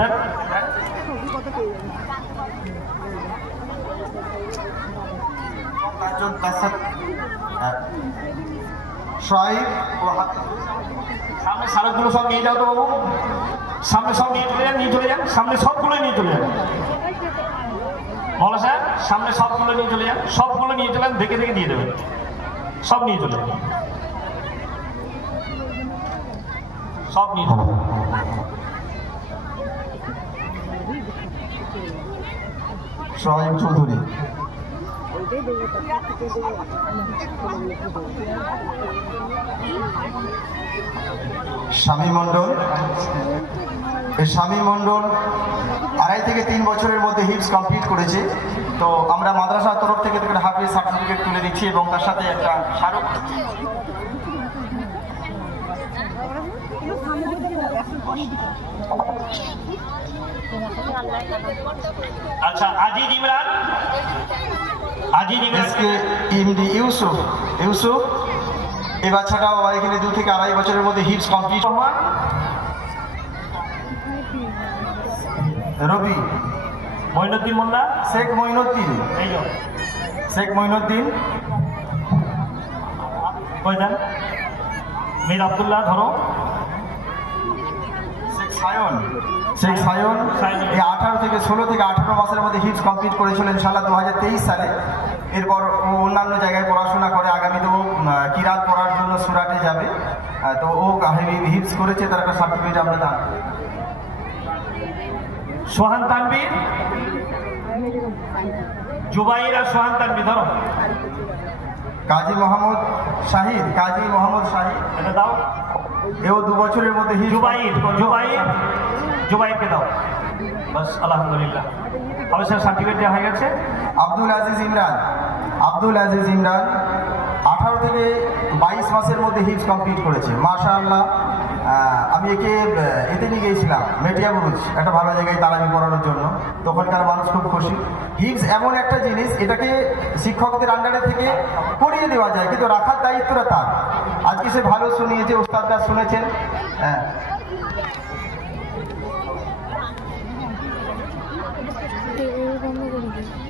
দেন। সামনে সারকগুলো সব নিয়ে যাও তো বাবু, সামনে সব নিয়ে চলে যান, নিয়ে চলে যান, সামনে সবগুলো নিয়ে চলে যান। বলো স্যার, সামনে সবগুলো নিয়ে চলে যান, সবগুলো নিয়ে চলে যান, দেখে দেখে দিয়ে দেবেন, সব নিয়ে চলে যান, সব নিয়ে চলে যান। সোহাইব চৌধুরী, স্বামী মণ্ডল, এই স্বামী মণ্ডল 2.5 থেকে 3 বছরের মধ্যে হিপস কমপ্লিট করেছে। তো আমরা মাদ্রাসার তরফ থেকে হাফেজ সার্টিফিকেট তুলে দিচ্ছি এবং তার সাথে একটা স্মারক। আচ্ছা, আজিজ ইমরান, আজিজ ইমরান ইমডি ইউসুফ, ইউসুফ এই বাচ্চাটাও এখানে 2 থেকে 2.5 বছরের মধ্যে হিপস কমপ্লিট। রবি, মঈনুদ্দিন মোল্লা, শেখ মঈনুদ্দিন, এই যাও, শেখ মঈনুদ্দিন, কই দেন, মীর আব্দুল্লাহ ধরো, শেখ সায়ন, শেখ সায়ন এই 18 থেকে 18 মাসের মধ্যে হিপস কমপ্লিট করেছিল ইনশাআল্লাহ 2023 সালে। এরপর ও অন্যান্য জায়গায় পড়াশোনা করে, আগামীতে ও কিরাত পড়ার জন্য সুরাটে যাবে। তো ও হিপস করেছে, তার একটা সার্টিফিকেট আমরা দান। সোহান তানভীর, জুবাইর আর সোহান তানভীর ধরো। কাজী মোহাম্মদ শাহিদ, কাজী মোহাম্মদ শাহিদ, এটা দাও। এও 2 বছরের মধ্যে হিপস। জুবাইর, জুবাইর, জুবাইরকে দাও। বাস, আলহামদুলিল্লাহ, অবশ্যই সার্টিফিকেট দেওয়া হয়ে গেছে। আব্দুল আজিজ ইমরান, আব্দুল আজিজ ইমরান 18 থেকে 22 মাসের মধ্যে হিপস কমপ্লিট করেছে মাশাআল্লাহ। আমি একে এতে নিয়ে গিয়েছিলাম মেটিয়া বুরুজ, একটা ভালো জায়গায় তারাবি পড়ানোর জন্য। তখনকার মানুষ খুব খুশি। হিপস এমন একটা জিনিস, এটাকে শিক্ষকদের আন্ডারে থেকে করিয়ে দেওয়া যায়, কিন্তু রাখার দায়িত্বটা তার। আজকে সে ভালো শুনিয়েছে, ওস্তাদরা শুনেছেন। হ্যাঁ।